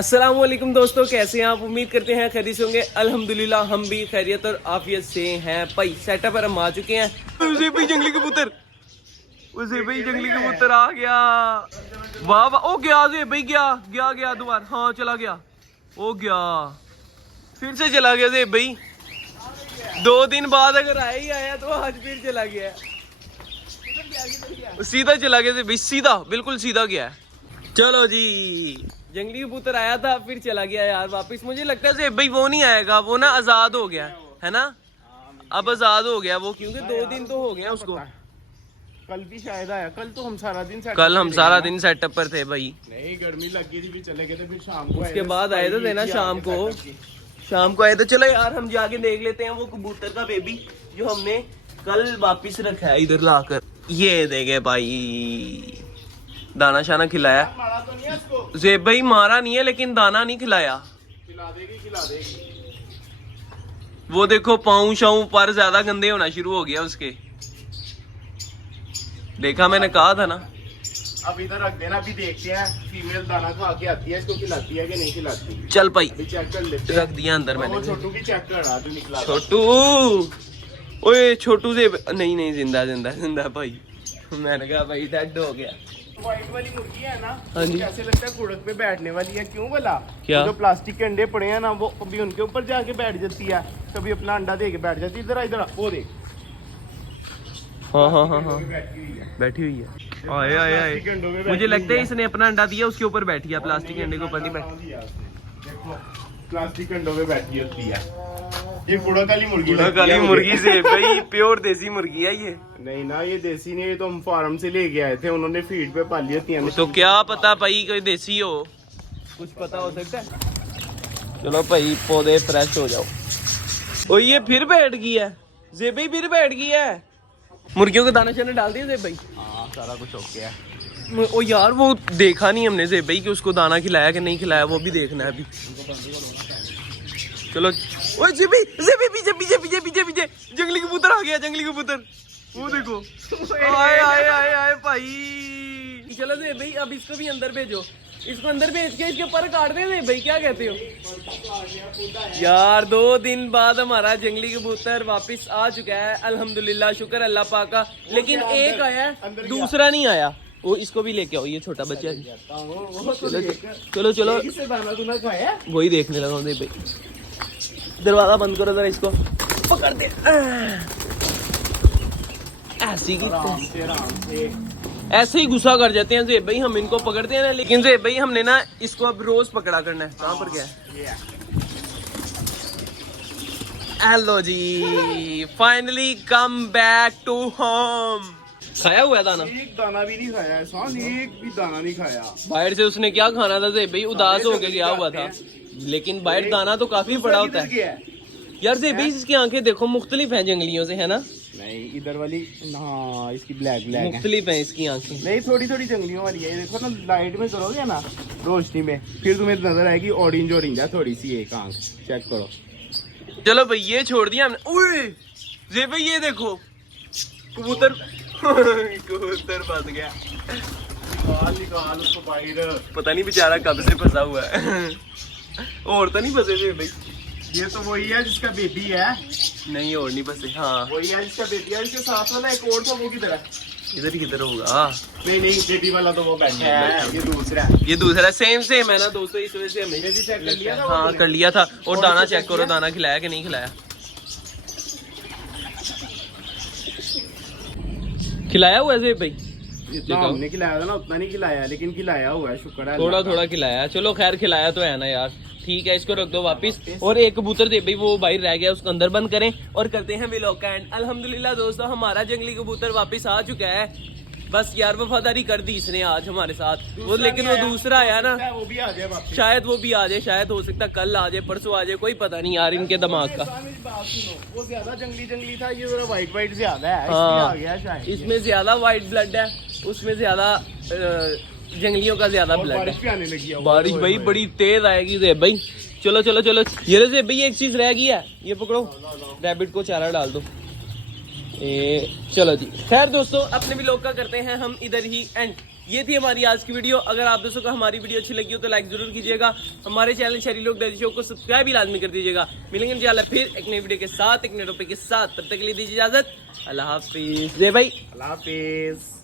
अस्सलामुअलैकुम दोस्तों, कैसे हैं आप? उम्मीद करते हैं खैरियत से होंगे। अल्हम्दुलिल्लाह हम भी खैरियत और आफियत से हैं। भाई सेटअप पर हम आ चुके हैं। उसे भाई जंगली कबूतर, उसे भाई जंगली कबूतर आ गया। वाह वाह, ओ गया से भाई, गया गया गया दोबारा, हाँ चला गया, ओ गया, फिर से चला गया से भाई। 2 दिन बाद अगर आया ही आया तो आज फिर चला गया, सीधा चला गया से भाई, सीधा बिल्कुल सीधा गया है। चलो जी, जंगली कबूतर आया था फिर चला गया यार वापस। मुझे लगता है भाई वो नहीं आएगा, वो ना आजाद हो गया है ना, अब आजाद हो गया वो, क्योंकि 2 दिन तो हो गया उसको। कल भी शायद आया, कल तो हम सारा दिन सेटअप पर थे भाई। नहीं, गर्मी लग गई थी, फिर चले गए थे, फिर शाम को उसके बाद आए थे ना, शाम को आए थे। चलो यार हम जाके देख लेते हैं वो कबूतर का बेबी जो हमने कल वापिस रखा है इधर लाकर। ये देखे भाई, दाना शाना खिलाया। मारा तो नहीं है उसको? जेब भाई मारा नहीं है, लेकिन दाना नहीं खिलाया। खिला देगी। वो देखो पाँव शाऊ पर ज्यादा गंदे होना शुरू हो गया उसके। देखा, मैंने कहा था ना। अब इधर रख देना, अभी देखते हैं फीमेल दाना खा के आती है, इसको खिलाती है कि नहीं खिलाती। चल भाई, अभी चेक कर लेते रख दिया अंदर मैंने। छोटू की चेक कर रहा, जो निकला। छोटू, ओए छोटू से नहीं, जिंदा भाई। मैंने कहा भाई डेड हो गया। व्हाइट वाली मुर्गी है ना, हाँ जी। कैसे लगता है कुड़क पे बैठने वाली है, क्यों बोला? क्या? जो प्लास्टिक के अंडे पड़े हैं ना, वो कभी उनके ऊपर जाके बैठ जाती है, कभी अपना अंडा दे के बैठ जाती है। इधर वो देख, हाँ बैठी हुई है। बैठी हुई है। आए मुझे लगता है इसने अपना अंडा दिया, उसके ऊपर बैठी है, प्लास्टिक के अंडे के ऊपर नहीं बैठी। देखो, प्लास्टिक अंडों पे बैठी होती है। ये कुड़क वाली मुर्गी मुर्गी से भाई, प्योर देसी मुर्गी है ये। नहीं ना, ये देसी नहीं, ये तो हम फार्म से लेके आए थे, उन्होंने फीड पे पाली होती है। तो क्या पता भाई कोई देसी हो, कुछ पता हो सकता है। चलो भाई पौधे फ्रेश हो जाओ। ओ ये फिर बैठ गई है जेब भाई, फिर बैठ गई है। मुर्गियों के दाना शाना डाल दिए जेब भाई? हाँ, सारा कुछ ओके है। ओ यार वो देखा नहीं हमने जेब भाई कि उसको दाना खिलाया कि नहीं खिलाया, वो भी देखना है अभी। चलो, ओए जेब पीछे जंगली कबूतर आ गया, जंगली कबूतर वो देखो। आए भाई। चलो जेब भाई, अब इसको भी अंदर भेजो, इसको अंदर भेज के इसके पर काट दे भाई, क्या कहते हो यार? 2 दिन बाद हमारा जंगली कबूतर वापस आ चुका है, अल्हम्दुलिल्लाह, शुक्र अल्लाह पाक का। लेकिन एक आया, दूसरा नहीं आया। वो इसको भी लेके आओ, ये छोटा बच्चा है। चलो वही देखने लगा हूँ भाई। दरवाजा बंद करो जरा, इसको पकड़ दे। ऐसे ही गुस्सा कर जाते हैं जेब भाई, हम इनको पकड़ते हैं ना। लेकिन जेब भाई हमने ना इसको अब रोज पकड़ा करना है। कहाँ पर गया है? हेलो जी, finally come back to home. खाया हुआ है दाना? एक दाना भी नहीं खाया, एक भी दाना नहीं खाया। बाहर से उसने क्या खाना था जेब भाई, उदास होके गया हुआ था। लेकिन बाहर दाना तो काफी बड़ा होता है यार। जेब भाई इसकी आंखें देखो, मुख्तलिफ हैं जंगलियों से, है ना? नहीं, इधर वाली हाँ, इसकी ब्लैक मुख्तलिफ है इसकी आंखें। नहीं, थोड़ी जंगलियों वाली है। देखो ना, लाइट में करोगे ना, रोशनी में, फिर तुम्हें नजर आएगी ऑरेंज है थोड़ी सी एक आंख। चेक करो। चलो भाई ये छोड़ दिया हमने। ओए जेब भाई ये देखो कबूतर कबूतर फंस गया। निकाल उसको बाहर। पता नहीं बेचारा कब से फंसा हुआ है। और तो नहीं फंसे जेब भाई? ये तो वही है जिसका बेबी है। नहीं और नहीं फंसे। हाँ वही है जिसका बेबी है, इसके साथ वाला एक और था, वो किधर है? किधर होगा? नहीं, बेबी वाला तो वो बैठा है, ये दूसरा सेम है ना दोस्तों, इस वजह से हमने भी चेक कर लिया था। हाँ कर लिया था। और दाना चेक करो, दाना खिलाया कि नहीं खिलाया? खिलाया हुआ है जेब भाई? जितना हमने खिलाया था ना उतना नहीं खिलाया, लेकिन खिलाया हुआ है, शुक्र है। थोड़ा खिलाया। चलो खैर, खिलाया तो है ना यार, ठीक है। इसको रख दो वापिस। और एक कबूतर दे भाई, वो बाहर रह गया, उसको अंदर बंद करें और करते हैं व्लॉग का एंड। अल्हम्दुलिल्लाह दोस्तों, हमारा जंगली कबूतर वापस आ चुका है। बस यार वफादारी कर दी इसने आज हमारे साथ। वो लेकिन वो दूसरा आया ना, वो भी आ जाए, शायद वो भी आ जाए, शायद हो सकता कल आ जाए, परसों आ जाए, कोई पता नहीं यार इनके दिमाग का। वो ज्यादा जंगली था, ये व्हाइट ज्यादा है। हाँ, आ गया शायद। इसमें ज्यादा व्हाइट ब्लड है, उसमें ज्यादा जंगलियों का ज्यादा ब्लड है। बारिश भाई बड़ी तेज आएगी जेब भाई। चलो ये जेब भाई एक चीज रह गई है, ये पकड़ो, रैबिट को चारा डाल दो। चलो जी, खैर दोस्तों अपने व्लॉग का करते हैं हम इधर ही एंड। ये थी हमारी आज की वीडियो। अगर आप दोस्तों को हमारी वीडियो अच्छी लगी हो तो लाइक जरूर कीजिएगा। हमारे चैनल शहरी लोग दैनिक शो को सब्सक्राइब भी लाजमी कर दीजिएगा। मिलेंगे इंशाल्लाह फिर एक नई वीडियो के साथ, एक नए टॉपिक के साथ। तब तक के लिए दीजिए इजाजत। अल्लाह हाफिज। जय भाई, अल्लाह हाफिज।